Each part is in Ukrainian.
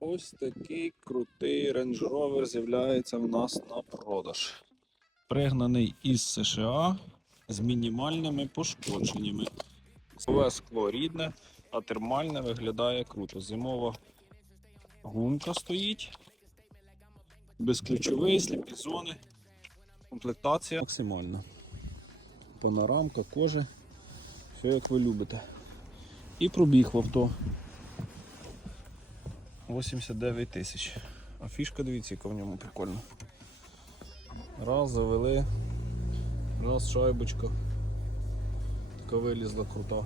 Ось такий крутий Range Rover з'являється в нас на продаж. Пригнаний із США з мінімальними пошкодженнями. Нове скло рідне, а термальне виглядає круто. Зимова гумка стоїть. Безключовий, сліпі зони. Комплектація максимальна. Панорамка, кожа. Все як ви любите. І пробіг в авто. 89 тисяч. А фішка, дивіться, яка в ньому прикольна. Раз завели, раз шайбочка. Така вилізла крута.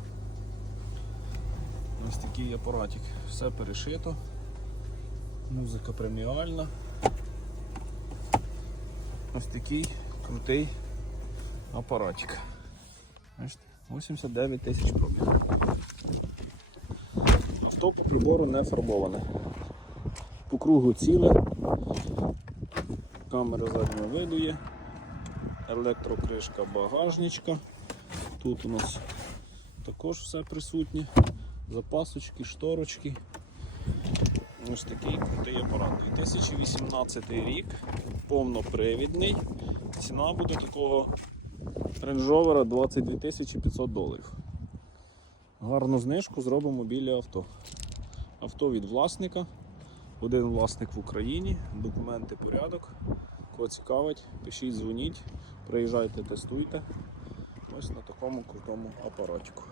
Ось такий апаратик. Все перешито. Музика преміальна. Ось такий крутий апаратик. Бачите, 89 тисяч пробіг. Авто по прибору не фарбоване. По кругу ціле. Камера заднього виду є. Електрокришка багажничка. Тут у нас також все присутнє. Запасочки, шторочки. Ось такий крутий апарат. 2018 рік, повнопривідний. Ціна буде такого рейнджовера 22 500 доларів. Гарну знижку зробимо біля авто. Авто від власника. Один власник в Україні, документи порядок. Кого цікавить, пишіть, дзвоніть, приїжджайте, тестуйте. Ось на такому крутому апаратику.